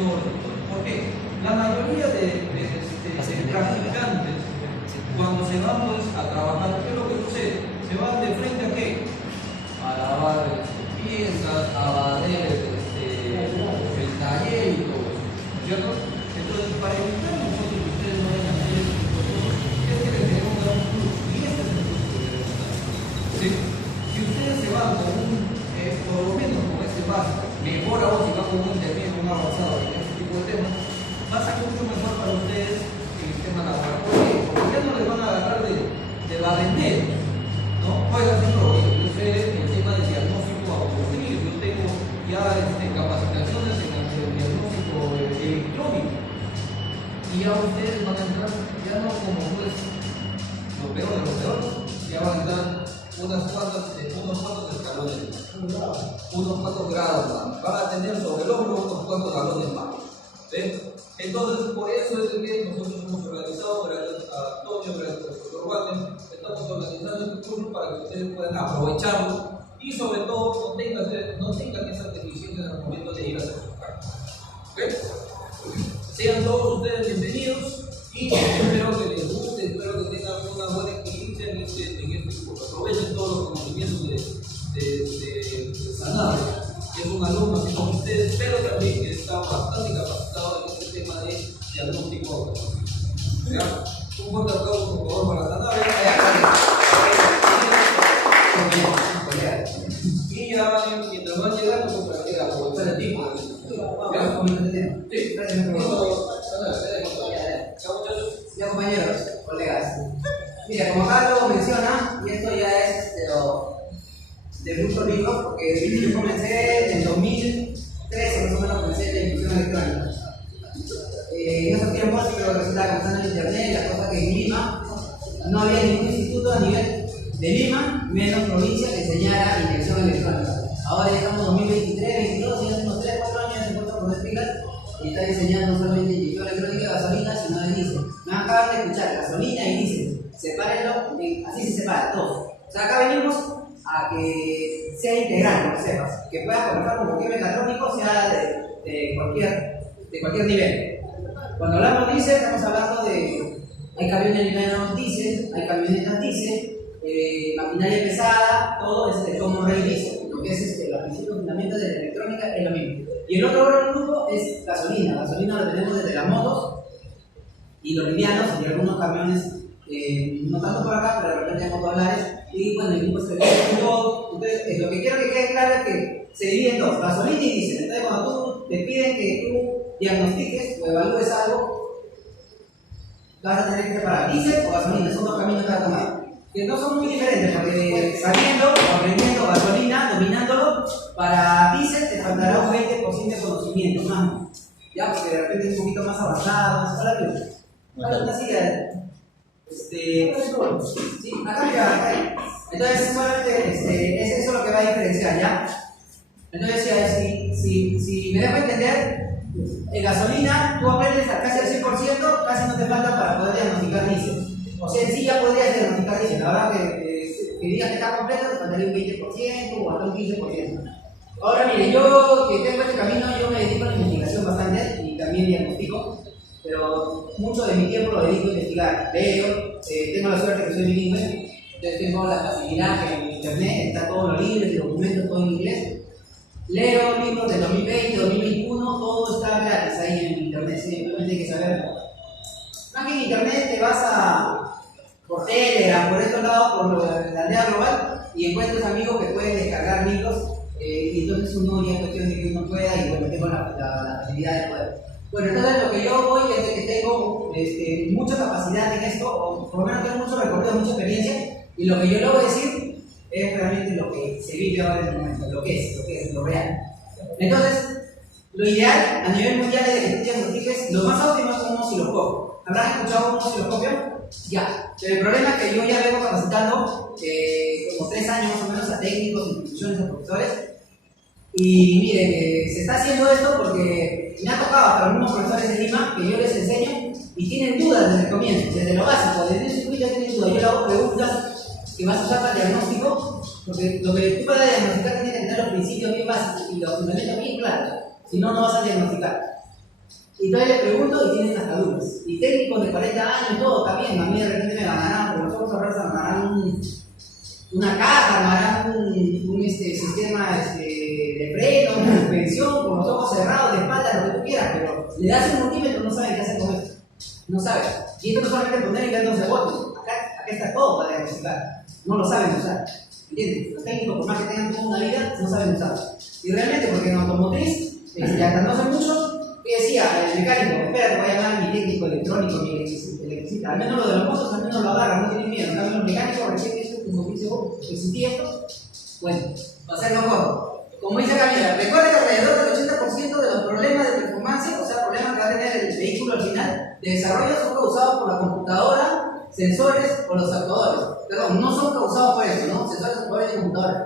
pequeño retorno. ¿Por qué? La mayoría de practicantes, cuando se van pues, a trabajar, ¿qué es lo que sucede? Se van de frente a qué? A lavar piezas, a barrer el taller y todo eso, ¿cierto? Entonces, para evitar nosotros que ustedes no vayan a hacer este tipo de cosas, es que les debemos dar un plus, y este es el plus que debemos dar. ¿Sí? Si ustedes se van con un, por lo menos con este básico, mejor aún si van con un intermedio, un avanzado en este tipo de temas, va a ser mucho mejor para ustedes en el tema laboral. ¿Por qué? Porque ya no les van a agarrar de la vendera, ¿no? Oiga, señor, yo sé el tema de diagnóstico automotriz, yo tengo ya capacitaciones en el diagnóstico electrónico, y ya ustedes van a entrar, ya no como pues lo peor de lo peor, ya van a entrar unos cuantos escalones más, unos cuantos grados más, van a tener sobre el hombro unos cuantos galones más. ¿Ven? Entonces, por eso es que nosotros hemos organizado, gracias a Antonio, gracias al profesor Walter, estamos organizando este curso para que ustedes puedan aprovecharlo y sobre todo no tengan esas deficiencias al momento de ir a hacer sus prácticas. ¿Okay? Sean todos ustedes bienvenidos y espero que les guste, espero que tengan una buena experiencia en este curso. Aprovechen todos los conocimientos de Sanabria, que es un alumno así como ustedes, pero también que está bastante capacitado en este tema de diagnóstico automático. Un fuerte aplauso, por favor, para Sanabria. Y ya mientras van llegando, pues para que aprovechar el tiempo. Ya, compañeros, colegas. Mira, como Carlos menciona, y esto ya es de muchos libros, porque yo comencé en el 2013, más o menos, comencé la inclusión electrónica. En esos tiempos, pero que estaba comenzando en internet, la cosa que en Lima no había ningún instituto a nivel de Lima, menos provincia, que enseñara inyección electrónica. Ahora ya estamos en 2023, 22, ya hace unos 3, 4 años se encuentra con Netflix y está enseñando no solamente inyección electrónica de gasolina, sino de diésel. Me acaban de escuchar, gasolina y diésel. Sepárenlo, así se separa, todos. O sea, acá venimos a que sea integral, que sepas, que puedas conversar con cualquier mecatrónico, sea de cualquier nivel. Cuando hablamos de diésel, estamos hablando de, hay camiones livianos diésel, hay camionetas diésel, maquinaria pesada, todo es el common rail diésel, lo que es los principios fundamentales de la electrónica es lo mismo. Y el otro gran grupo es gasolina, gasolina lo tenemos desde las motos y los livianos y algunos camiones, no tanto por acá, pero de repente hay motolares, y bueno, el grupo se divide en todo. Entonces, lo que quiero que quede claro es que se divide en dos, gasolina y diésel. Entonces, cuando tú te piden que tú diagnostiques o evalúes algo, vas a tener que separar diésel o gasolina, son dos caminos que vas a tomar. Que no son muy diferentes, porque sabiendo, aprendiendo gasolina, dominándolo, para diésel te faltará un 20% de conocimiento, más. Ya, porque de repente es un poquito más avanzado, más para sí, acá mira, entonces solamente es eso lo que va a diferenciar, ¿ya? Entonces, si me dejo entender, en gasolina tú aprendes casi al 100%, casi no te falta para poder diagnosticar diésel. O sea, en sí ya podrías diagnosticar diésel, la verdad que digas que está completo, te faltaría un 20% o hasta un 15%. Ahora mire, yo que tengo este camino, yo me dedico a la investigación bastante y también diagnostico, pero mucho de mi tiempo lo dedico a investigar. Leo, tengo la suerte que soy bilingüe, entonces tengo la facilidad que en internet está todos los libros y documentos, todo en inglés. Leo libros del 2020, 2021, todo está gratis ahí en internet, simplemente hay que saberlo. Más que en internet te vas por Telegram, por estos lados, por la aldea global, y encuentras amigos que pueden descargar libros, y entonces uno ya es cuestión de que uno pueda, y bueno, tengo la facilidad de poder. Bueno, entonces lo que yo voy es de que tengo mucha capacidad en esto, o por lo menos tengo mucho recorrido, mucha experiencia, y lo que yo le voy a decir es realmente lo que se vive ahora en el momento, lo que es, lo real. Entonces, lo ideal a nivel mundial es que tú diagnostiques, lo más óptimo es un osciloscopio. ¿Habrán escuchado un osciloscopio? Ya. Pero el problema es que yo ya vengo capacitando como 3 años más o menos a técnicos, instituciones, a profesores. Y miren, se está haciendo esto porque me ha tocado hasta algunos profesores de Lima que yo les enseño y tienen dudas desde el comienzo, desde lo básico, desde el circuito ya tienen dudas. Yo le hago preguntas que vas a usar para el diagnóstico, porque lo que tú para diagnosticar tienes que tener los principios bien básicos y los fundamentos bien claros, si no, no vas a diagnosticar. Y entonces le pregunto y tienen hasta dudas. Y técnicos de 40 años, todo está bien. A mí de repente me ganarán, pero los ojos cerrados me ganarán una caja, me harán un sistema de freno, una suspensión, con los ojos cerrados, de espalda, lo que tú quieras, pero le das un multímetro, no saben qué hacer con esto. No saben. Y esto no solamente poner y dar 12 voltios. Acá está todo para diagnosticar. No lo saben usar. ¿Entiendes? Los técnicos, por más que tengan toda una vida, no saben usar. Y realmente, porque en automotriz, hasta no hace mucho, ¿qué decía el mecánico? Espera, te voy a llamar a mi técnico electrónico, mi electricista. Al menos lo de los mozos, al menos lo agarran, no tienen miedo. En cambio, los mecánicos recién que dicen, como dice vos, existía esto. Bueno, va a ser mejor. Como dice Camila, recuerda que alrededor del 80% de los problemas de performance, o sea, problemas que va a tener el vehículo al final, de desarrollo son causados por la computadora, sensores o los actuadores. Perdón, no son causados por eso, ¿no? Sensores, actuadores y computadores.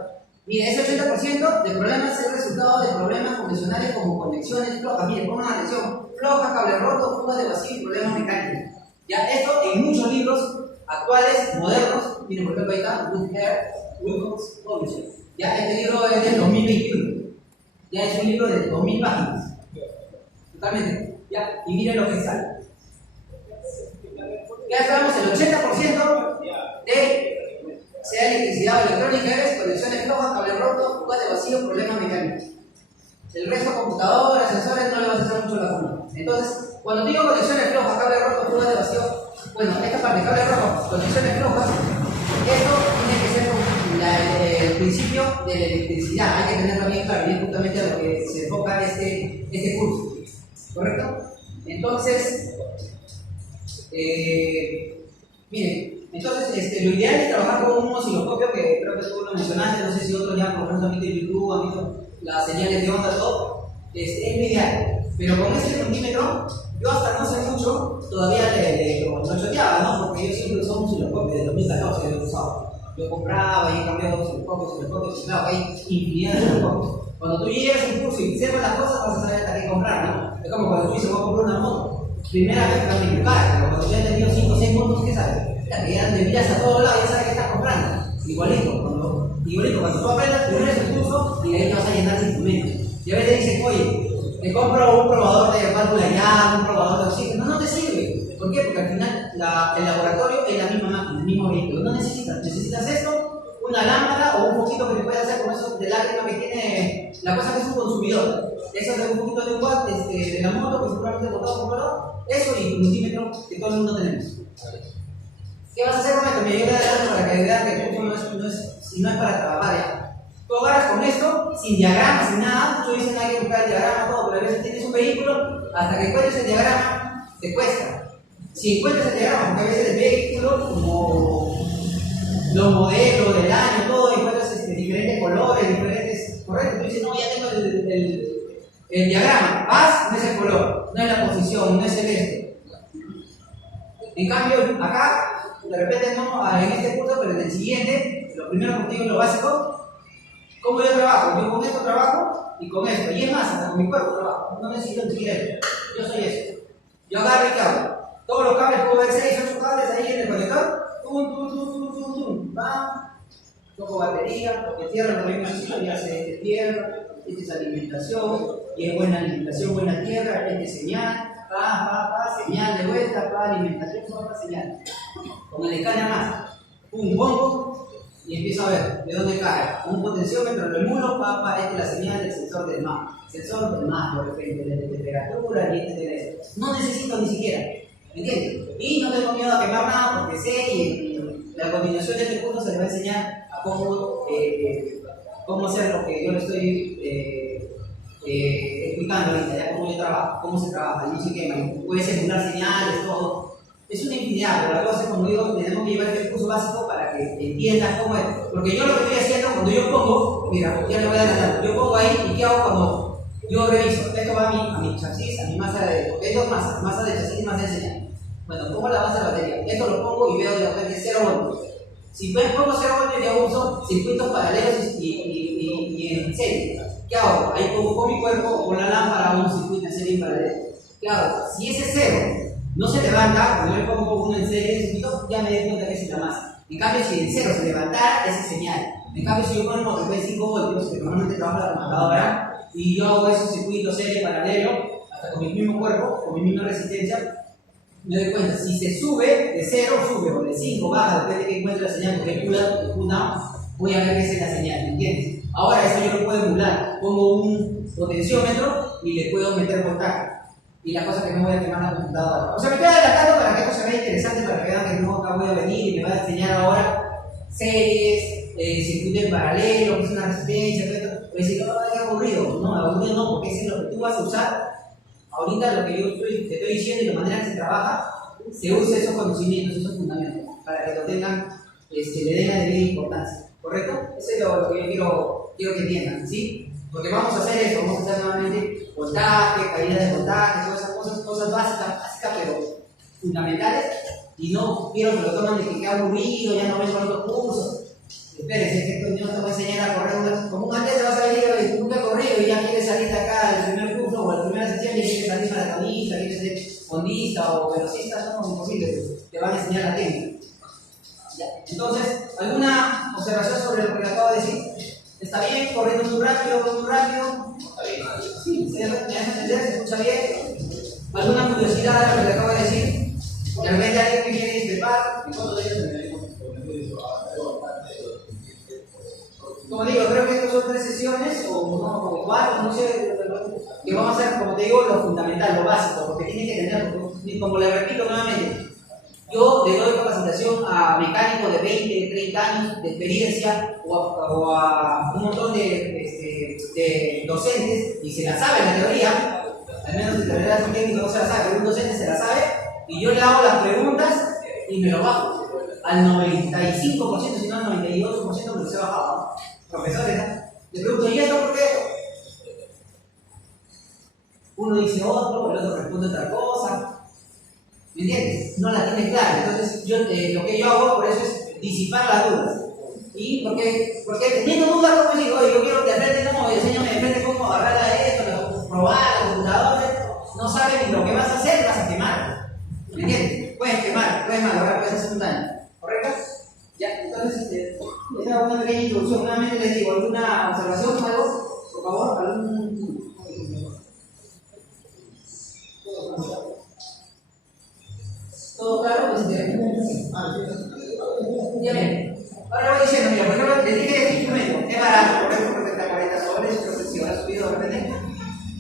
Mire, ese 80% de problemas es el resultado de problemas convencionales como conexiones flojas. Mire, pongan atención, flojas, cable roto, fugas de vacío y problemas mecánicos. Ya, esto en muchos libros actuales, modernos, miren, por ejemplo, ahí está, Good Hair, Wilcox, Publishing. Ya, este libro es del 2021. Ya es un libro de 2000 páginas. Totalmente. Ya, y miren lo que sale. Ya sabemos el 80% de sea electricidad o electrónica es conexiones flojas, cable roto, fugas de vacío, problemas mecánicos. El resto, computadoras, sensores, no le vas a hacer mucho la funda. Entonces, cuando digo conexiones flojas, cable roto, fugas de vacío, bueno, esta parte, cable roto, conexiones flojas, esto tiene que ser el principio de la electricidad. Hay que tenerlo bien claro, y es justamente a lo que se enfoca este curso. ¿Correcto? Entonces, miren, entonces lo ideal es trabajar con un osciloscopio que creo que tú lo mencionaste, no sé si otros ya por ejemplo han visto YouTube, han visto las señales de onda, todo, es lo ideal. Pero con este multímetro, yo hasta no sé mucho, todavía lo choteaba, ¿no? Porque yo siempre usaba un osciloscopio desde 2014 que lo he usado. Yo compraba y he cambiado osciloscopios, y claro, hay infinidad de osciloscopios. Cuando tú llegas a un curso y observas las cosas, vas a saber hasta qué comprar, ¿no? Es como cuando tú dices, voy a comprar una moto. Primera vez que vas a equivocar, pero cuando ya has tenido 5 o 6 motos, ¿qué sabes? Que ya te miras a todos lados, ya sabes qué estás comprando. Igualito, cuando tú aprendas, primero es el curso y de ahí te vas a llenar de instrumentos. Y a veces dicen, oye, te compro un probador de válvula ya, un probador de oxígeno. No te sirve. ¿Por qué? Porque al final el laboratorio es la misma máquina, el mismo vehículo. No necesitas esto, una lámpara o un poquito que te puede hacer con eso de lágrima que tiene la cosa que es un consumidor. Eso de un poquito de un watt de la moto que seguramente botado por todo. Eso y un multímetro que todo el mundo tenemos. ¿Qué vas a hacer con esto? Me ayuda adelante para que vean que el curso no es para trabajar ya. Tú agarras con esto, sin diagrama, sin nada. Muchos dicen hay que buscar el diagrama, todo, pero a veces tienes un vehículo, hasta que encuentres el diagrama, te cuesta. Si encuentras el diagrama, porque a veces el vehículo, como los modelos del año, todo, encuentras diferentes colores, diferentes. Correcto, tú dices, no, ya tengo el diagrama. Vas, no es el color, no es la posición, no es el este. En cambio, acá, de repente no en este curso, pero en el siguiente, lo primero contigo es lo básico. ¿Cómo yo trabajo? Yo con esto trabajo y con esto. Y es más, hasta con mi cuerpo trabajo. No necesito ni siquiera esto. Yo soy eso. Yo agarro y hago. Todos los cables, puedo ver 6 o 8 cables ahí en el conector. Toco batería, porque tierra también necesito, ya sé tierra, esta es alimentación, y es buena alimentación, buena tierra, esta es señal. Señal de vuelta, alimentación, otra señal. Con el escáner más, pongo y empiezo a ver de dónde cae. Un potenciómetro lo emulo, esta es la señal del sensor del mar. Sensor del mar, por ejemplo, de temperatura y de eso. No necesito ni siquiera, ¿me entiendes? Y no tengo miedo a quemar nada porque sé y la continuación de este curso se les va a enseñar a cómo hacer lo que yo le estoy explicando ahorita, ya cómo yo trabajo, cómo se trabaja, no se quema, puedes emular señales, todo. Es una infinidad, pero la cosa es, como digo, tenemos que llevar este curso básico para que entiendas cómo es. Porque yo lo que estoy haciendo, cuando yo pongo, mira, ya le voy a adelantar, yo pongo ahí y ¿qué hago cuando yo reviso? Esto va a mi chasis, a mi masa de, porque hay dos masas, masa de chasis y masa de señal. Bueno, pongo la base de batería, esto lo pongo y veo de repente 0 voltios. Si pongo 0 voltios, ya uso circuitos paralelos y en serie. ¿Qué hago? Ahí pongo con mi cuerpo con la lámpara un circuito en serie y paralelo. ¿Qué hago? Si ese 0 no se levanta, cuando yo pongo uno en serie de circuito, ya me doy cuenta que es la masa. En cambio, si el 0 se levantara, esa es señal. En cambio, si yo pongo otro que es 5 voltios, que normalmente trabaja la computadora, y yo hago esos circuitos serie paralelo, hasta con mi mismo cuerpo, con mi misma resistencia, me doy cuenta, si se sube de 0, sube, o de 5, baja, depende de que encuentre la señal, porque hay pull down, voy a ver qué es la señal, ¿me entiendes? Ahora eso yo lo puedo emular, pongo un potenciómetro y le puedo meter voltaje. Y la cosa que no voy a quemar la computadora. O sea, me estoy adelantando para que esto se vea interesante, para que vean que no acá voy a venir y me va a enseñar ahora series, circuito en paralelo, que es una resistencia, todo esto. Voy a decir, no, qué aburrido. No, aburrido no, porque eso es lo que tú vas a usar. Ahorita lo que yo te estoy diciendo y la manera que se trabaja, se usa esos conocimientos, esos fundamentos, para que lo tengan, le den la debida importancia. ¿Correcto? Eso es lo que yo quiero que entiendan, ¿sí? Porque vamos a hacer eso, vamos a hacer nuevamente voltaje, caída de voltaje, todas esas cosas básicas, pero fundamentales, y no quiero que lo tomen de que queda aburrido, ya no ven con otros cursos. Espérense, es que yo no te voy a enseñar a correr como un atleta vas a venir y nunca he corrido y ya quieres salir de acá del primer curso o de la primera sesión y quieres salir maratonista, quieres ser fondista o velocista, no, imposible, te van a enseñar la técnica. Ya. Entonces, ¿alguna observación sobre lo que le acabo de decir? ¿Está bien? ¿Corriendo muy rápido? ¿Está bien? Sí, ¿me deja entender? ¿Se escucha bien? ¿Alguna curiosidad de lo que le acabo de decir? ¿De repente alguien que quiere discrepar? Como digo, creo que estas son 3 sesiones, o no, como 4, no sé, que vamos a hacer, como te digo, lo fundamental, lo básico, porque tienen que tenerlo. Como le repito nuevamente, yo le doy capacitación a mecánicos de 20, 30 años de experiencia o a un montón de docentes y se la saben la teoría, al menos en teoría de un técnico no se la sabe, pero un docente se la sabe y yo le hago las preguntas y me lo bajo. Al 95%, si no al 98% me los he bajado. Profesores, ¿no? Le pregunto, ¿y esto por qué? Uno dice otro, el otro responde otra cosa. ¿Me entiendes? No la tiene clara. Entonces, lo que yo hago por eso es disipar las dudas. ¿Y porque teniendo dudas, como digo, yo quiero de frente, no, enséñame de frente cómo agarrar esto, probar la computadora, no sabes ni lo que vas a hacer, vas a quemar. ¿Me entiendes? Puedes quemar, ahora puedes hacer un daño. ¿Correcto? Ya, entonces, esa es una pequeña introducción. Nuevamente les digo, ¿alguna observación o algo? Por favor, ¿todo claro? Pues ya bien. Ahora voy diciendo, mira, por ejemplo, les dije este instrumento, es barato, correcto, porque está 40 soles, creo que si ahora ha subido de repente.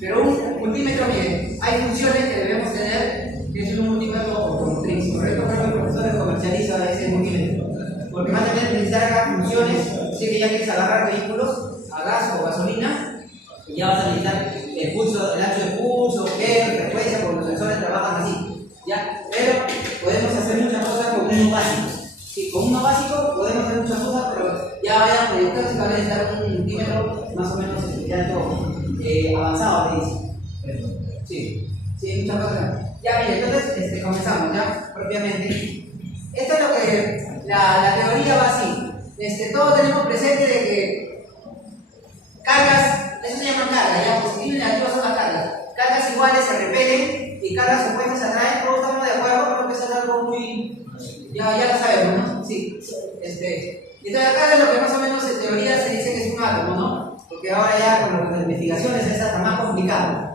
Pero un multímetro, miren, hay funciones que debemos tener, que es un multímetro automotriz, correcto, creo que el profesor comercializa ese multímetro. Porque van a tener que necesitar acá funciones, si que ya quieres agarrar vehículos a gas o gasolina, y ya vas a necesitar el pulso, el ancho de pulso, frecuencia, porque los sensores trabajan así. ¿Ya? Pero podemos hacer muchas cosas con uno básico. Sí, con uno básico podemos hacer muchas cosas, pero ya vayan proyectando si van a necesitar un multímetro más o menos avanzado, le dice. Sí, hay muchas cosas. Ya, mire, entonces comenzamos ya propiamente. Esto es lo que la teoría va así. Todos tenemos presente de que cargas, eso se llama carga, ya positivas y negativas son las cargas. Cargas iguales se repelen y cargas opuestas se atraen, todos estamos de acuerdo, creo que eso es algo muy. Ya lo sabemos, ¿no? Sí. Entonces acá es lo que más o menos en teoría se dice que es un átomo, ¿no? Porque ahora ya con las investigaciones es hasta más complicado.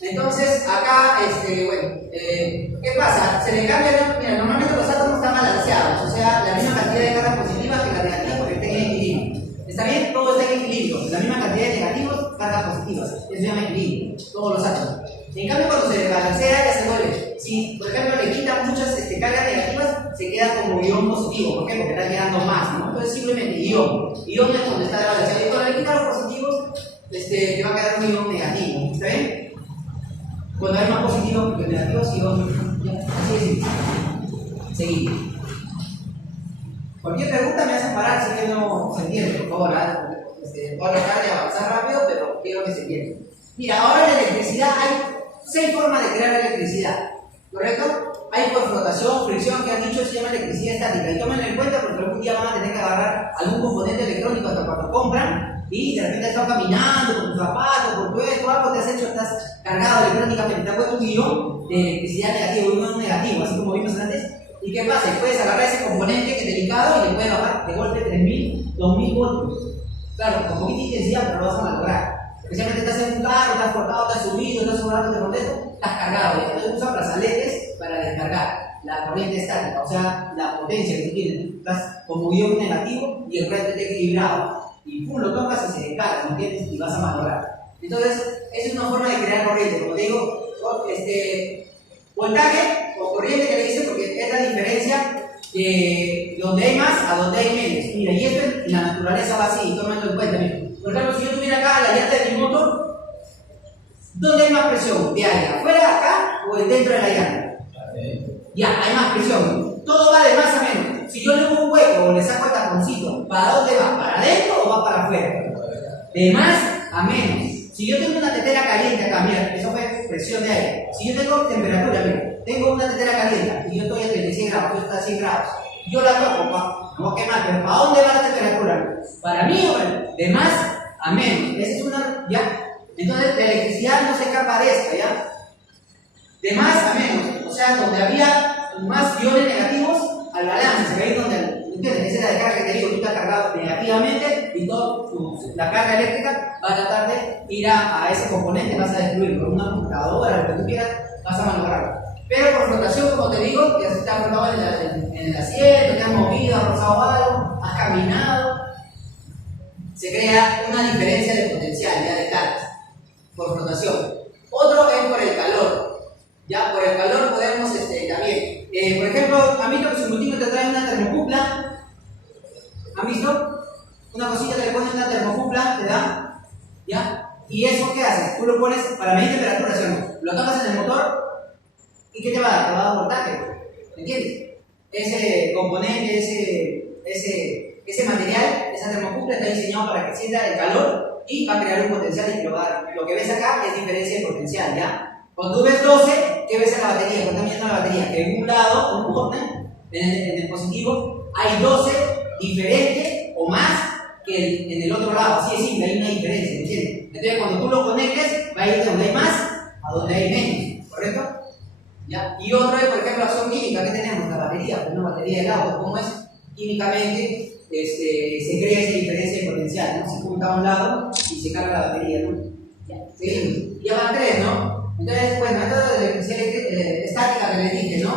Entonces acá, ¿qué pasa? Se le cambia, mira, normalmente los átomos están balanceados, o sea, la misma cantidad de cargas positivas que la negativa porque estén en equilibrio. ¿Está bien? Todo está en equilibrio, la misma cantidad de negativos, cargas positivas. Eso se llama equilibrio, todos los átomos. En cambio, cuando se balancea, ya se vuelve. Si, por ejemplo, le quitan muchas cargas negativas, se queda como ion positivo. ¿Por qué? Porque está quedando más, ¿no? Entonces, simplemente ion. Ion es cuando está balanceado. Y cuando le quitan los positivos, te va a quedar un ion negativo. ¿Está bien? Cuando hay más positivos que negativos, ion. Ya, así es simple. Seguimos. Cualquier pregunta me hacen parar si que no se entiende, por favor. Voy a tratar de avanzar rápido, pero quiero que se entienda. Mira, ahora en la electricidad hay 6 formas de crear electricidad, ¿correcto? Hay por flotación, fricción, que han dicho se llama electricidad estática. Y tomen en cuenta porque algún día van a tener que agarrar algún componente electrónico hasta cuando compran y de repente estás caminando con tus zapatos, con tu esto, algo te has hecho, estás cargado electrónicamente, te has puesto un ion de electricidad negativo, un ion negativo, así como vimos antes. ¿Y qué pasa? Puedes agarrar ese componente que es delicado y le puedes bajar de golpe 3000, 2000 voltios. Claro, con poquita intensidad, pero lo vas a lograr. Especialmente estás en un carro, estás cortado, estás subido, estás sobrando de contexto, estás cargado. Ya entonces usa brazaletes para descargar la corriente estática, o sea, la potencia que tú tienes. Estás con movimiento negativo y el frente está equilibrado. Y pum, lo tocas y se descarga, ¿me entiendes? Y vas a maniobrar. Entonces, esa es una forma de crear corriente. Como te digo, voltaje o corriente que le dicen, porque es la diferencia de donde hay más a donde hay menos. Mira, y esto en la naturaleza va así, tómalo en cuenta. Mira. Por ejemplo, si yo tuviera acá la llanta de mi moto, ¿dónde hay más presión? ¿De aire afuera, acá o dentro de la llanta? Ya, hay más presión. Todo va de más a menos. Si yo le pongo un hueco o le saco el taponcito, ¿para dónde va? ¿Para adentro o va para afuera? De más a menos. Si yo tengo una tetera caliente acá, mira, eso fue presión de aire. Si yo tengo temperatura, mira, tengo una tetera caliente y yo estoy a 36 grados, yo estoy a 100 grados. Yo la toco, no va a quemar, pero ¿para dónde va la temperatura? Para mí, de más a menos. Esa es una, ¿ya? Entonces, la electricidad no se escapa de esta, ¿ya? De más a menos. O sea, donde había más iones negativos, al balance, se ve ahí donde, ¿entiendes? Esa es la descarga que te digo, tú estás cargado negativamente y la carga eléctrica va a tratar de ir a ese componente, vas a destruirlo. Con una computadora, lo que tú quieras, vas a maniobrar. Pero por flotación, como te digo, que te has flotado en el asiento, te has movido, has rozado algo, has caminado, se crea una diferencia de potencial, ya de cargas, por flotación. Otro es por el calor. Ya, por el calor podemos también. Por ejemplo, ¿han visto que su multímetro trae una termocupla? ¿Han visto? Una cosita que le ponen una termocupla, ¿te da? ¿Ya? ¿Y eso qué haces? Tú lo pones para medir temperatura, ¿sí o no? Lo tocas en el motor y ¿qué te va a dar? Te va a dar voltaje. ¿Entiendes? Ese componente, ese material, esa termocupla está diseñado para que sienta el calor y va a crear un potencial y te lo va a dar. Lo que ves acá es diferencia de potencial, ¿ya? Cuando tú ves 12, ¿qué ves en la batería? Cuando estás viendo la batería, que en un lado, en un botón, en el positivo, hay 12 diferentes o más que en el otro lado. Así es simple, hay una diferencia, ¿entiendes? Entonces, cuando tú lo conectes, va a ir de donde hay más a donde hay menos, ¿correcto? ¿Ya? Y otro es, por ejemplo, acción química. ¿Qué tenemos? La batería, una batería del auto. ¿Cómo es? Químicamente se crea esa diferencia de potencial, ¿no? Se junta a un lado y se carga la batería, ¿no? Ya, seguimos. Ya van 3, ¿no? Entonces, bueno, esto es la electricidad estática que le dije, ¿no?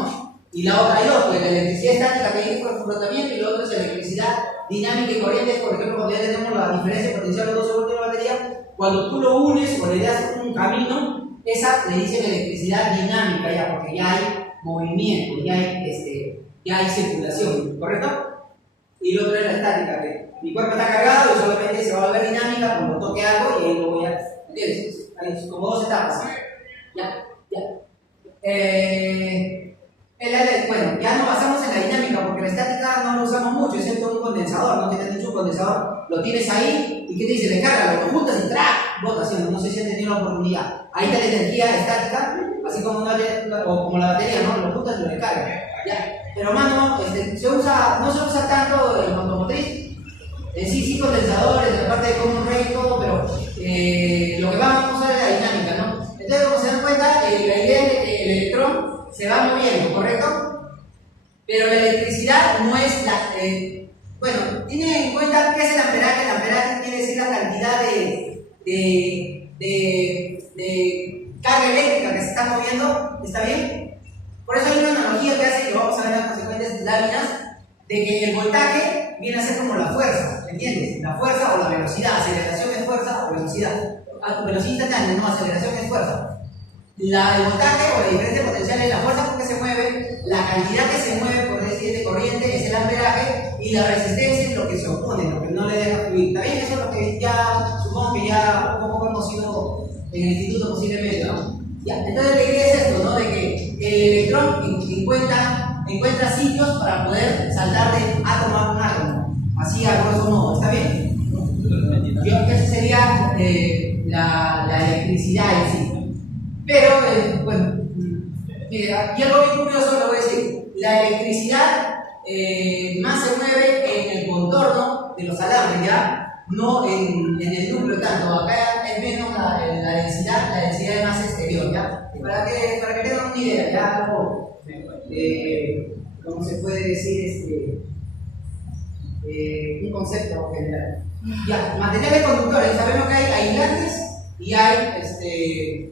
Y la otra hay dos, pues la electricidad estática que dije por flotamiento y la otra es electricidad dinámica y corriente. Por ejemplo, cuando ya tenemos la diferencia de potencial de 12 voltios de la batería, cuando tú lo unes o le das un camino, esa le dicen electricidad dinámica ya, porque ya hay movimiento, ya hay circulación, ¿correcto? Y lo otro es la estática, que mi cuerpo está cargado y solamente se va a volver dinámica cuando toque algo y ahí lo voy a, ¿entiendes? Hay como dos etapas. Ya. Bueno, ya no basamos en la dinámica porque la estática no lo usamos mucho, excepto un condensador, no tienes dicho un condensador, lo tienes ahí y ¿qué te dice? Descárgalo, lo juntas y ¡track! Botación, no sé si han tenido la oportunidad. Ahí está la energía estática, así como la batería, ¿no? Lo juntas y lo descargas. ¿Ya? Pero mano, no se usa tanto en automotriz. Sí, condensadores, en la parte de common rate y todo, pero lo que vamos a usar es la dinámica, ¿no? Entonces, como se dan cuenta, la idea es que el electrón se va moviendo, ¿correcto? Pero la electricidad no es la... bueno, tienen en cuenta qué es el amperaje. El amperaje quiere decir la cantidad de carga eléctrica que se está moviendo, ¿está bien? Por eso hay una analogía que hace, y lo vamos a ver en las consecuentes láminas, de que el voltaje viene a ser como la fuerza, ¿entiendes? La fuerza o la velocidad, aceleración es fuerza o velocidad. Velocidad instantánea, no, aceleración es fuerza. El voltaje o la diferencia potencial es la fuerza con que se mueve, la cantidad que se mueve por decir de corriente es el amperaje y la resistencia es lo que se opone, lo que no le deja fluir. También eso es lo que ya, supongo que ya poco a poco hemos ido en el instituto posiblemente, ¿no? Ya, entonces la idea es esto, ¿no? De que el electrón encuentra sitios para poder saltar de átomo a un átomo, así a grosso modo, ¿está bien? Yo creo que esa sería la electricidad en sí. Pero, bueno, y algo bien curioso lo voy a decir, la electricidad más se mueve en el contorno de los alambres, ¿ya? No en el núcleo tanto, acá es menos la densidad es más exterior, ¿ya? Para que tengan una idea, ¿ya? ¿Cómo se puede decir? Un concepto general. Ya, materiales conductores, sabemos que hay aislantes y hay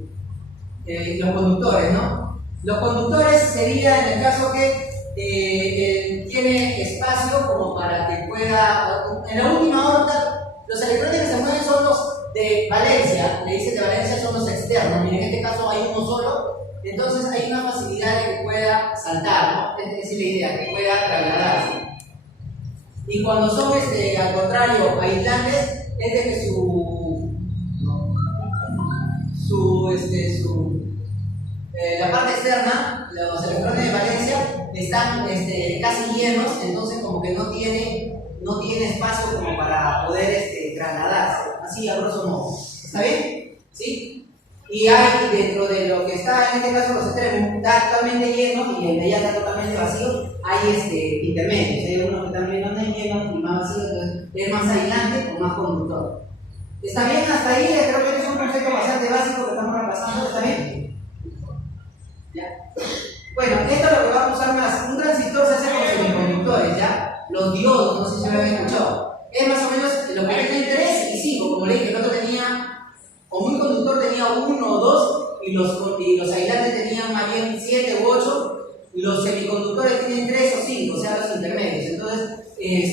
los conductores, ¿no? Los conductores sería en el caso que tiene espacio como para que pueda, en la última órbita, los electrones que se mueven son los de valencia, le dicen de valencia son los externos, y en este caso hay uno solo, entonces hay una facilidad de que pueda saltar, ¿no? Esa es la idea, que pueda trasladarse. Y cuando son, al contrario, aislantes, es de que la parte externa, los electrones de valencia, están casi llenos, entonces como que no tiene espacio como para poder trasladarse, así a grosso modo. ¿Está bien? ¿Sí? Y hay dentro de lo que está en este caso los extremos, está totalmente lleno y el de allá está totalmente vacío, hay intermedios, hay unos que están menos llenos y más vacíos, entonces es más aislante o más conductor. ¿Está bien hasta ahí? Creo que es un concepto bastante básico que estamos repasando, ¿está bien? ¿Ya? Bueno, esto es lo que vamos a usar más. Un transistor se hace con semiconductores, ¿ya? Los diodos, no sé si lo habían escuchado. Es más o menos lo que tiene 3 y 5, como le dije, el otro tenía, como un conductor tenía 1 o 2, y los aislantes tenían más bien 7 u 8, y los semiconductores tienen 3 o 5, o sea, los intermedios. Entonces,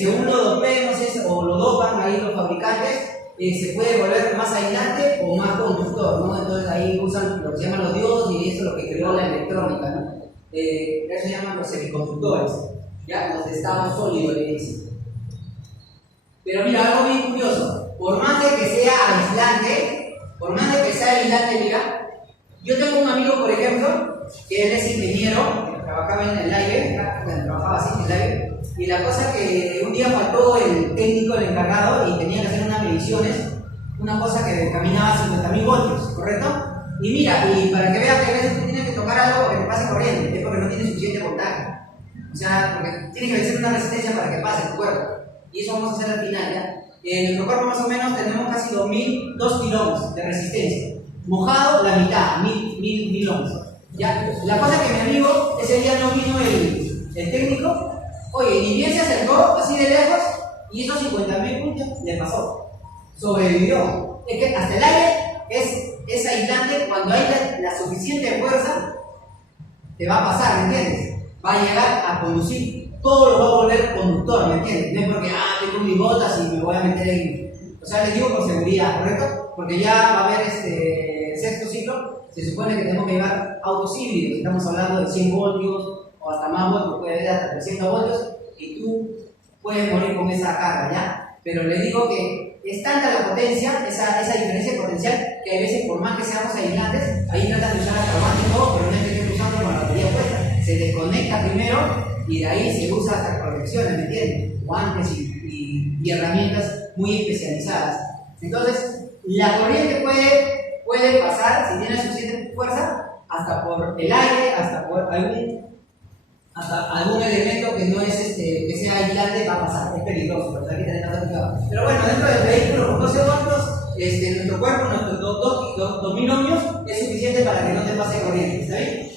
según lo dopeen, no sé, o lo dopan ahí los fabricantes, se puede volver más aislante o más conductor, ¿no? Entonces ahí usan lo que se llaman los diodos y eso es lo que creó la electrónica, ¿no? Eso se llaman los semiconductores, ¿ya? Los de estado sólido, le dicen. Pero mira, algo bien curioso, por más de que sea aislante, mira, yo tengo un amigo, por ejemplo, que él es ingeniero, trabajaba en el aire, trabajaba así en el aire, y la cosa que un día faltó el técnico, el encargado, y tenía que hacer unas mediciones, una cosa que caminaba a 50.000 voltios, ¿correcto? Y mira, y para que veas que a veces tú tienes que tocar algo para que te pase corriente, es porque no tiene suficiente voltaje. O sea, porque tiene que vencer una resistencia para que pase tu cuerpo. Y eso vamos a hacer al final, ¿ya? En nuestro cuerpo más o menos tenemos casi 2 kilómetros de resistencia. Mojado, la mitad, 1000 ohms. ¿Ya? La cosa que mi amigo, ese día no vino el técnico, oye, ni bien se acercó así de lejos y esos 50.000 puntos le pasó. Sobrevivió. Es que hasta el aire es aislante, cuando hay la suficiente fuerza, te va a pasar, ¿me entiendes? Va a llegar a conducir, todo lo va a volver conductor, ¿me entiendes? No es porque, tengo mis botas y me voy a meter en... O sea, les digo por seguridad, ¿correcto? Porque ya va a haber sexto ciclo, se supone que tenemos que llevar autos híbridos, estamos hablando de 100 voltios o hasta más voltios, puede haber hasta 300 voltios, y tú puedes morir con esa carga, ¿ya? Pero le digo que es tanta la potencia, esa diferencia potencial, que a veces, por más que seamos aislantes, ahí tratan de usar atenuante y todo, pero no es que estén usando con la batería puesta. Se desconecta primero y de ahí se usa hasta protecciones, ¿me entiendes? Guantes y herramientas muy especializadas. Entonces, la corriente puede pasar, si tiene suficiente fuerza, hasta por el aire, hasta por algún elemento que no es que sea aislante, va a pasar, es peligroso, pero aquí tenemos cuidado. Pero bueno, dentro del vehículo con 12 voltios, nuestro cuerpo, nuestros 2000 ohmios, es suficiente para que no te pase corriente, ¿está bien?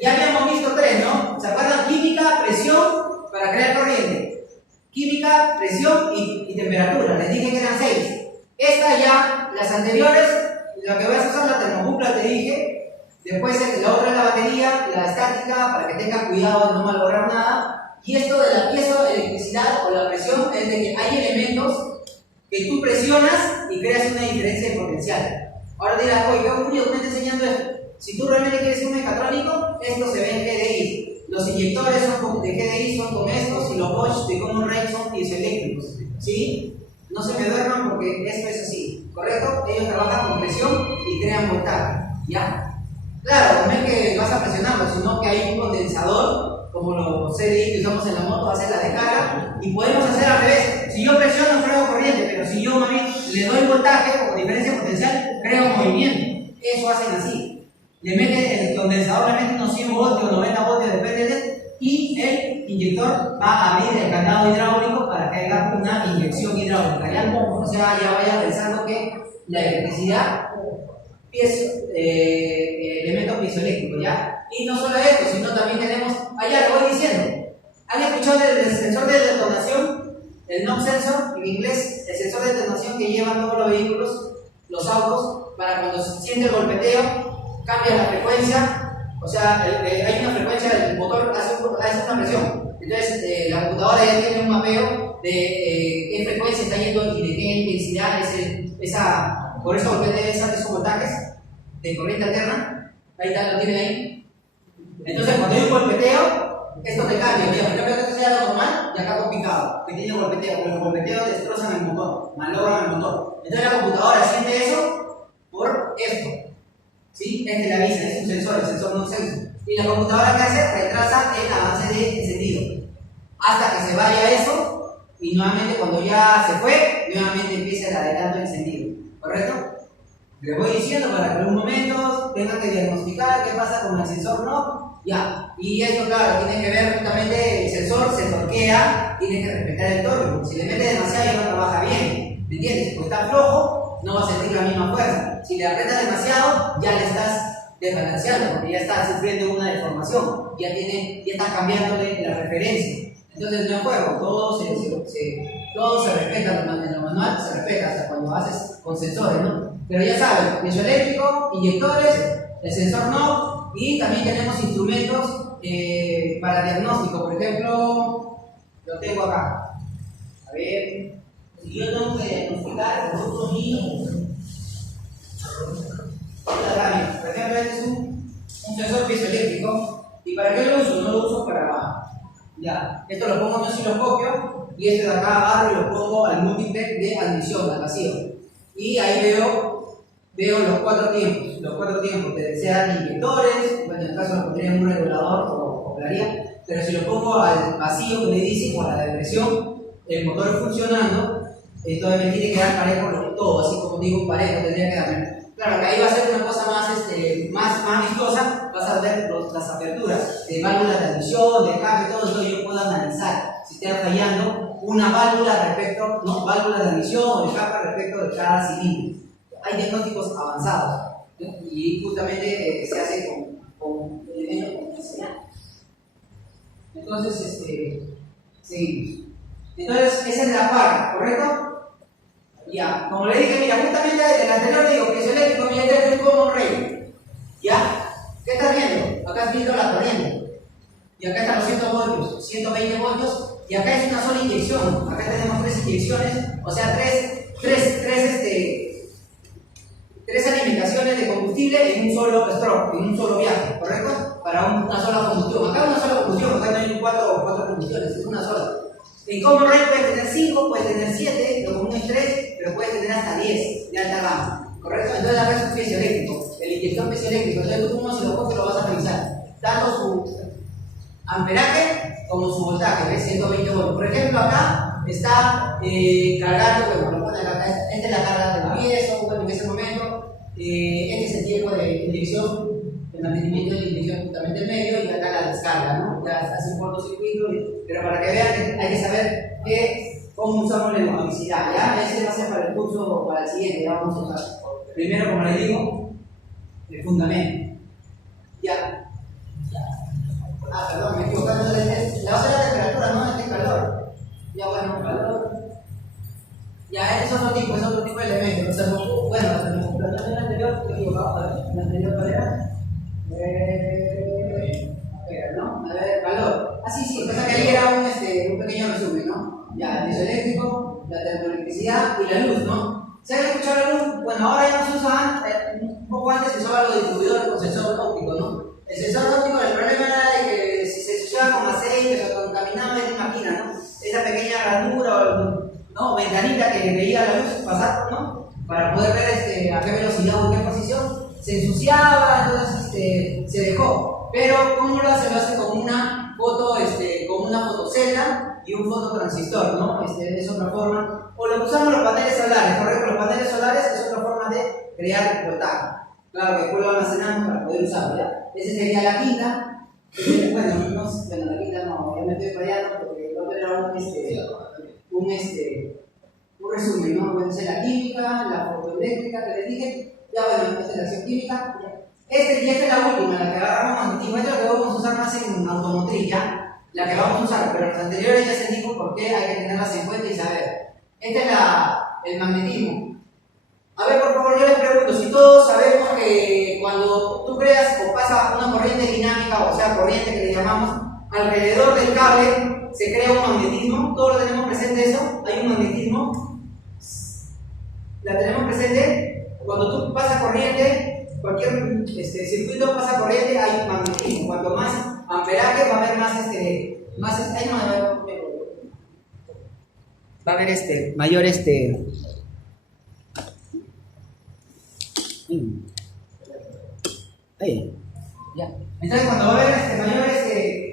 Ya habíamos visto 3, ¿no? ¿Se acuerdan? Química, presión, para crear corriente. Química, presión y temperatura. Les dije que eran 6. Esta ya, las anteriores, lo que vas a usar la termocupla, te dije. Después la otra es la batería, la estática, para que tengas cuidado de no malograr nada. Y esto de la piezoelectricidad o la presión es de que hay elementos que tú presionas y creas una diferencia de potencial. Ahora dirás, oye, ¿qué ocurrió? ¿Cómo me está enseñando esto? Si tú realmente quieres un mecatrónico, esto se ve en GDI. Los inyectores de GDI son con estos y los Bosch de Common Rail son piezoeléctricos. ¿Sí? No se me duerman porque esto es así, ¿correcto? Ellos trabajan con presión y crean voltaje, ¿ya? Claro, no es que vas a presionarlo, sino que hay un condensador, como los CDI que usamos en la moto, hacer la descarga, y podemos hacer al revés. Si yo presiono, creo corriente, pero si yo le doy voltaje o diferencia potencial, creo movimiento. Eso hacen así. Le meten el condensador, le meten unos 100 voltios, 90 voltios, depende y el inyector va a abrir el candado hidráulico para que haya una inyección hidráulica. ¿Ya? O sea, ya vaya pensando que la electricidad es elemento piezoeléctrico, ¿ya? Y no solo esto, sino también tenemos, allá lo voy diciendo, ¿han escuchado del sensor de detonación? El knock sensor, en inglés, el sensor de detonación que llevan todos los vehículos, los autos, para cuando se siente el golpeteo, cambia la frecuencia, o sea, hay una frecuencia, el motor hace una presión. Entonces, la computadora ya tiene un mapeo de qué frecuencia está yendo y de qué intensidad es por eso golpete esos voltajes de corriente alterna. Ahí está, lo tiene ahí. Entonces, cuando hay un golpeteo, esto te cambia. Mira, por ejemplo, esto sea lo normal y acá con picado, que tiene golpeteo, porque los golpeteos destrozan el motor, malogran el motor. Entonces, la computadora siente eso por esto. ¿Sí? Este le avisa, es un sensor, el sensor no sensor. Y la computadora que hace retrasa el avance de encendido hasta que se vaya eso y nuevamente cuando ya se fue, nuevamente empieza el adelanto encendido. ¿Correcto? Les voy diciendo para que en un momento tengan que diagnosticar qué pasa con el sensor no. Ya. Y esto, claro, tiene que ver justamente el sensor se torquea, tiene que respetar el torque. Si le mete demasiado ya no trabaja bien. ¿Me entiendes? Porque está flojo, no va a sentir la misma fuerza. Si le aprietas demasiado, ya le estás desbalanceando, porque ya está sufriendo una deformación, ya está cambiándole la referencia. Entonces no es juego, todo se respeta, en lo manual se respeta, hasta cuando haces con sensores, ¿no? Pero ya saben, piezoeléctrico, inyectores, el sensor no, y también tenemos instrumentos para diagnóstico, por ejemplo, lo tengo acá. A ver, si yo tengo que diagnosticar con un sonido. Por ejemplo, este es un sensor piezoeléctrico. ¿Y para qué lo uso? No lo uso para. Ya, esto lo pongo en un osciloscopio y este de acá agarro y lo pongo al múltiple de admisión, al vacío. Y ahí veo los cuatro tiempos, que sean inyectores, bueno, en el caso lo pondría en un regulador o coplaría, pero si lo pongo al vacío, que le dice, o a la depresión, el motor funcionando, entonces me tiene que dar parejo todo, así como digo, parejo tendría que darme. Claro, que ahí va a ser una cosa más vistosa, vas a ver las aperturas de válvulas de admisión, de escape, todo esto yo puedo analizar si está fallando una válvula válvula de admisión o de escape respecto de cada cilindro. Hay diagnósticos avanzados, ¿no? Y justamente se hace con elementos como este. Entonces, seguimos. Entonces, esa es la parte, ¿correcto? Ya, como le dije, mira, justamente del anterior digo que es eléctrico, mira, este es un common rail. ¿Ya? ¿Qué estás viendo? Acá estás viendo la corriente. Y acá están los 100 voltios, 120 voltios, y acá es una sola inyección. Acá tenemos 3 inyecciones, o sea, tres alimentaciones de combustible en un solo stroke, en un solo viaje, ¿correcto? Para una sola combustión. Acá una sola combustión, acá no hay 4 combustiones, es una sola. En common rail puedes tener 5, puedes tener 7, lo común es 3, pero puedes tener hasta 10 de alta gama, ¿correcto? Entonces acá es un piezoeléctrico, el inyector piezoeléctrico, entonces tú si lo coges lo vas a revisar, tanto su amperaje como su voltaje, ¿ves? 120 voltios. Por ejemplo, acá está cargando, bueno, lo pone acá, esta es la carga del piezo, bueno, en ese momento, este es el tiempo de inyección, el mantenimiento de la inyección justamente en medio, y acá la descarga, ¿no? Ya hace un cortocircuito, pero para que vean hay que saber cómo usamos la electricidad, ¿ya? Ese va a ser para el curso, para el siguiente, ya vamos a usar. Primero, como les digo, el fundamento. Ya. Perdón, me equivoqué. La base de la temperatura, no es calor. Ya, bueno, calor. Ya, es otro tipo de elemento. O sea, bueno, la temperatura anterior, me he equivocado, la anterior, ¿cuál era? ¿No? A ver, calor. Ah, sí, pasa que ahí era un pequeño resumen, ¿no? Ya, el isoeléctrico, la termoelectricidad y la luz, ¿no? ¿Se han escuchado la luz? Bueno, ahora ya no se usa, un poco antes se usaba los distribuidores con sensor óptico, ¿no? El sensor óptico, el problema era de que si se usaba con aceite o contaminaba, ya te imaginas, ¿no? Esa pequeña ranura o ventanita que veía la luz pasar, ¿no? Para poder ver a qué velocidad o en qué posición, se ensuciaba, entonces se dejó. Pero, ¿cómo lo hace? Lo hace con una fotocelda y un fototransistor, ¿no? Es otra forma. O lo que usamos los paneles solares, ¿correcto? Los paneles solares es otra forma de crear voltaje. Claro que después lo almacenamos para poder usarlo, ¿ya? Esa sería la quinta. Bueno, la quinta no, ya me estoy fallando porque no era un resumen, ¿no? Puede ser la química, la fotoeléctrica que les dije. Ya bueno, esta es la acción química. Y esta es la última, la que agarramos más antiguo. Esta es la que vamos a usar más en automotriz, ¿ya? la que vamos a usar, pero las anteriores ya se dijo por qué hay que tenerlas en cuenta y saber. Este es el magnetismo. A ver, por favor, yo les pregunto, si todos sabemos que cuando tú creas o pasa una corriente dinámica, o sea, corriente que le llamamos, alrededor del cable se crea un magnetismo, ¿todos lo tenemos presente eso? ¿Hay un magnetismo? ¿La tenemos presente? Cuando tú pasas corriente, cualquier circuito pasa corriente, hay magnetismo. Cuanto más amperaje va a haber mayor ahí. Ya. Entonces cuando va a haber mayor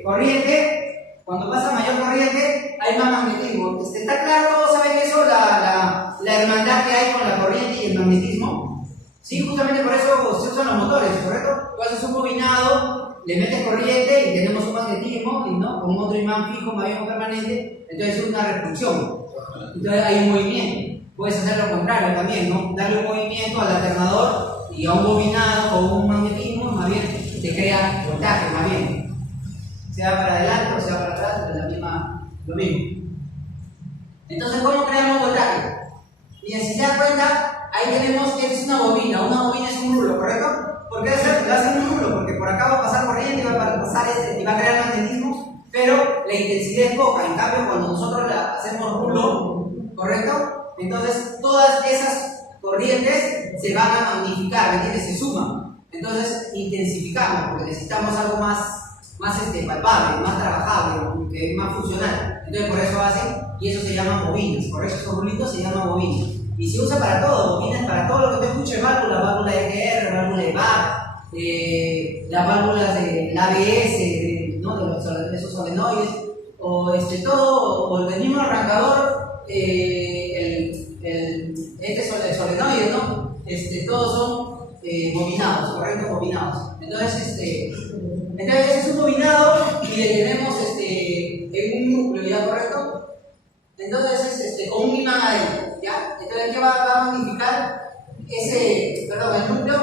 corriente, cuando pasa mayor corriente, hay más magnetismo. ¿Está claro? ¿Todos saben eso? La hermandad que hay con la corriente y el magnetismo. Sí, justamente por eso se usan los motores, ¿correcto? Tú haces un bobinado, le metes corriente y tenemos un magnetismo, y no, con otro imán fijo, más bien permanente, entonces es una repulsión. Entonces hay un movimiento. Puedes hacer lo contrario también, ¿no? Darle un movimiento al alternador y a un bobinado o un magnetismo, más bien te crea voltaje, más bien. Sea para adelante o sea para atrás, es lo mismo. Entonces, ¿cómo creamos voltaje? Bien, si se dan cuenta, ahí tenemos que es una bobina es un rulo, ¿correcto? ¿Por qué hacer un rulo? Porque por acá va a pasar corriente y va a pasar y va a crear magnetismo, pero la intensidad es poca. En cambio, cuando nosotros hacemos rulo, ¿correcto? Entonces, todas esas corrientes se van a magnificar, ¿me entiendes? Se suman. Entonces, intensificamos, porque necesitamos algo más palpable, más trabajable, que es más funcional. Entonces, por eso hacen, y eso se llaman bobinas. Por eso esos rulitos se llaman bobinas. Y se usa para todo, bobinas para todo lo que te escuche, válvula EGR, válvula de BAC, las válvulas del ABS, ¿no? de esos solenoides, o todo, o el mismo arrancador. El solenoide, ¿no? Todos son bobinados, correcto, bobinados. Entonces, ese es un bobinado y le tenemos en un núcleo, ¿ya? ¿Correcto? Entonces, con un imán ahí, ¿ya? Entonces, ¿qué va a magnificar? El núcleo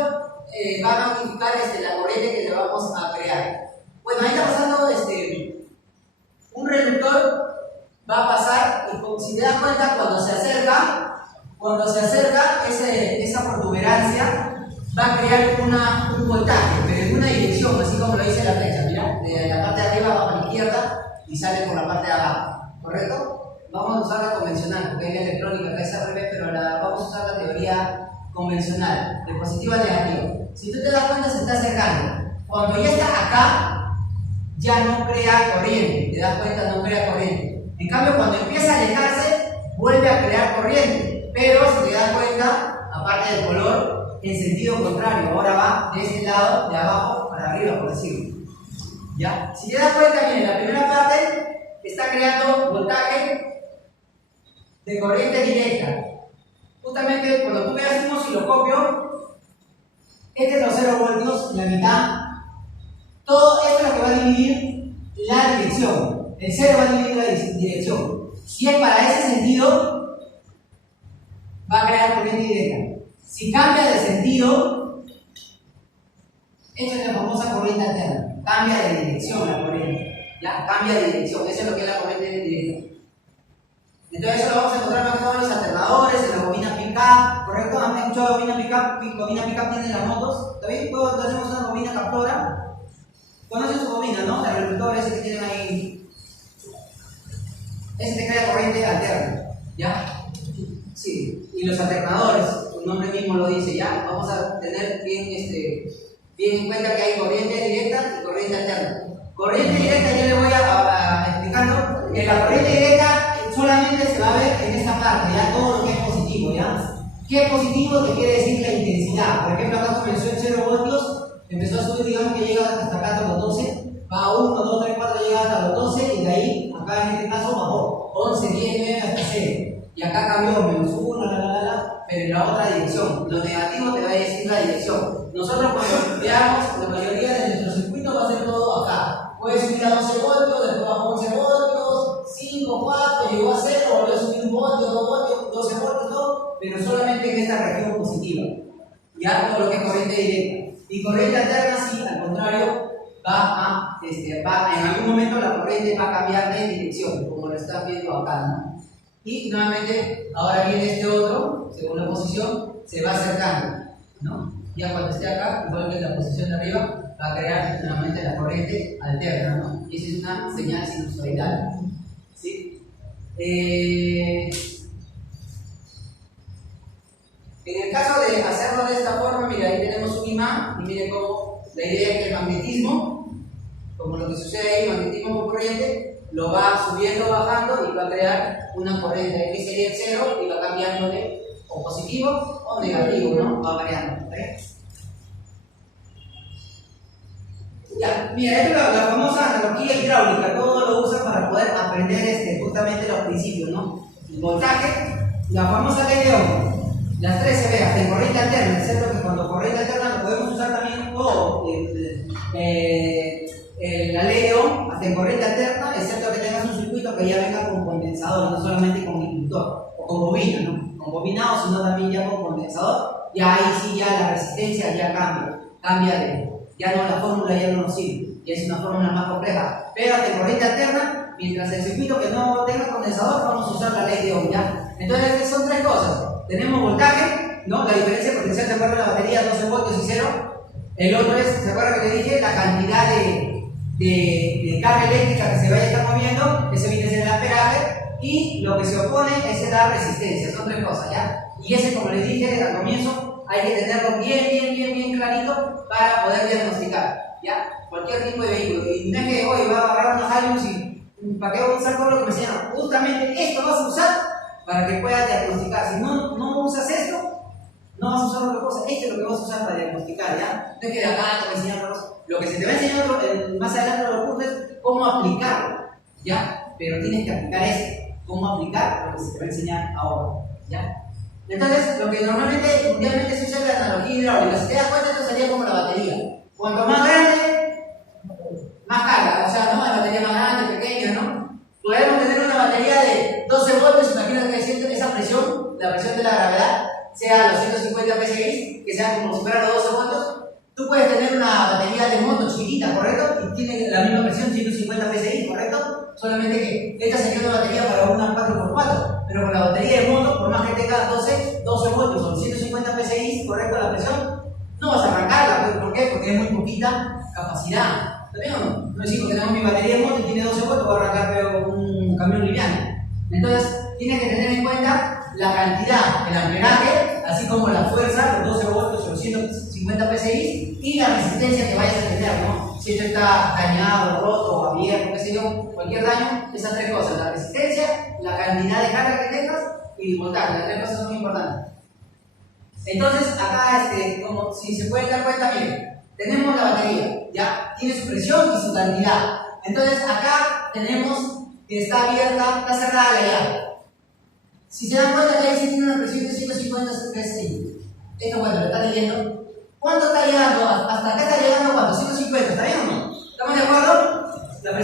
va a magnificar la corriente que le vamos a crear. Bueno, ahí está pasando un reductor. Va a pasar, y si te das cuenta, cuando se acerca esa protuberancia va a crear un voltaje, pero en una dirección, así como lo dice la flecha, mira, de la parte de arriba va para la izquierda y sale por la parte de abajo, ¿correcto? Vamos a usar la convencional, porque hay la electrónica, acá es al revés, pero vamos a usar la teoría convencional, de positivo a negativo. Si tú te das cuenta, se está acercando. Cuando ya está acá, ya no crea corriente, te das cuenta, no crea corriente. En cambio, cuando empieza a alejarse, vuelve a crear corriente, pero si te das cuenta, aparte del color, en sentido contrario, ahora va de este lado, de abajo para arriba, por decirlo. ¿Ya? Si te das cuenta, miren, la primera parte está creando voltaje de corriente directa. Justamente cuando tú veas un osciloscopio, este es los 0 voltios, la mitad. Todo esto es lo que va a dividir la dirección. El 0 va a dividir la dirección. Si es para ese sentido, va a crear corriente directa. Si cambia de sentido, esta es la famosa corriente alterna. Cambia de dirección la corriente. ¿Ya? Cambia de dirección. Eso es lo que es la corriente directa. Entonces, eso lo vamos a encontrar más que todo en los alternadores, en la bobina pick-up. ¿Correcto? ¿Han escuchado bobina pick-up? Bobina pick-up tiene las motos. ¿Está bien? Todos tenemos una bobina captora. Conocen su bobina, ¿no? El reductor ese que tienen ahí. Ese te crea corriente alterna, ¿ya? Sí, y los alternadores, su nombre mismo lo dice, ¿ya? Vamos a tener bien en cuenta que hay corriente directa y corriente alterna. Corriente directa, yo le voy a explicando que la corriente directa solamente se va a ver en esta parte, ¿ya? Todo lo que es positivo, ¿ya? ¿Qué positivo te quiere decir la intensidad? Por ejemplo, acá comenzó en 0 voltios, empezó a subir, digamos que llega hasta acá, hasta los 12. Va a 1, 2, 3, 4, llega hasta los 12 y de ahí, acá en este caso, bajó 11, 10, 9 hasta 0. Y acá cambió menos 1, pero en la otra dirección. Lo negativo te va a decir la dirección. Nosotros cuando veamos, la mayoría de nuestros circuitos va a ser todo acá. Puede subir a 12 voltios, después bajó 11 voltios, 5, 4, llegó a 0, volvió a subir 1 voltio, 2 voltios, 12 voltios, todo, pero solamente en esta región positiva. Ya todo lo que es corriente directa. Y corriente alterna, sí, al contrario, en algún momento la corriente va a cambiar de dirección, como lo están viendo acá, ¿no? Y nuevamente, ahora viene este otro, según la posición, se va acercando, ¿no? Ya cuando esté acá, igual que en la posición de arriba, va a crear nuevamente la corriente alterna, ¿no? Y esa es una señal sinusoidal, ¿sí? En el caso de hacerlo de esta forma, mira, ahí tenemos un imán, y miren cómo la idea es que el magnetismo, como lo que sucede ahí, magnetismo por corriente, lo va subiendo, bajando y va a crear una corriente. Aquí sería el cero y va cambiando de o positivo o negativo, ¿no? Va variando. ¿Okay? Ya, mira, esto es la famosa analogía hidráulica, todo lo usan para poder aprender justamente los principios, ¿no? El voltaje, la famosa ley de Ohm. Las tres se ve hasta en corriente alterna, excepto que cuando corriente alterna lo podemos usar también todo. La ley de Ohm, hasta en corriente alterna, excepto que tengas un circuito que ya venga con condensador, no solamente con inductor o con bobina, ¿no? Con bobinado, sino también ya con condensador. Y ahí sí ya la resistencia ya cambia ya no, la fórmula ya no nos sirve, ya es una fórmula más compleja. Pero hasta en corriente alterna, mientras el circuito que no tenga condensador, vamos a usar la ley de Ohm, ¿ya? Entonces, son tres cosas. Tenemos voltaje, ¿no? La diferencia potencial, ¿se acuerdan? La batería 12 voltios y 0. El otro es, ¿se acuerdan que le dije? La cantidad de carga eléctrica que se vaya a estar moviendo, eso viene a ser el amperaje, y lo que se opone es la resistencia, son tres cosas, ¿ya? Y ese, como les dije al comienzo, hay que tenerlo bien clarito para poder diagnosticar, ¿ya? Cualquier tipo de vehículo. Y no es que hoy va a agarrar unos Hilux y ¿para qué voy a usar todo lo que me enseñaron? Justamente esto vas a usar para que puedas diagnosticar. Si no usas esto, no vas a usar otra cosa. Esto es lo que vas a usar para diagnosticar, ¿ya? No es que de acá te voy a enseñar otra cosa. Lo que se te va a enseñar más adelante en los cursos es cómo aplicarlo, ¿ya? Pero tienes que aplicar eso, cómo aplicar lo que se te va a enseñar ahora, ¿ya? Entonces, lo que mundialmente se usa es la analogía hidráulica. Si te das cuenta, esto sería como la batería. Cuanto más grande, más carga. O sea, ¿no? La batería más grande, pequeña, ¿no? Podemos tener una batería de 12 voltios, imagínate que esa presión, la presión de la gravedad, sea los 150 psi, que sea como si fueran los 12 voltios. Tú puedes tener una batería de moto chiquitita, ¿correcto? Y tiene la misma presión, 150 psi, ¿correcto? Solamente que esta sería una batería para una 4x4, pero con la batería de moto, por más que tenga 12 voltios o 150 psi, ¿correcto? La presión, no vas a arrancarla. ¿Por qué? Porque es muy poquita capacidad. ¿Está bien o no? No decimos que tenemos mi batería de moto y tiene 12 voltios, voy a arrancar pero un camión liviano. Entonces, tienes que tener en cuenta la cantidad, el amperaje, así como la fuerza, los 12 voltios o los 150 psi, y la resistencia que vayas a tener, ¿no? Si esto está dañado, roto o abierto, qué sé yo, cualquier daño, esas tres cosas, la resistencia, la cantidad de carga que tengas y el voltaje, las tres cosas son muy importantes. Entonces, acá, como si se pueden dar cuenta, miren, tenemos la batería, ¿ya? Tiene su presión y su cantidad. Entonces, acá tenemos que está abierta, está cerrada la llave. Si se dan cuenta, la llave tiene una presión de 150 psi. Esto, bueno, lo está leyendo. ¿Cuánto está llegando? ¿Hasta acá está llegando cuánto? 150, ¿está bien o no?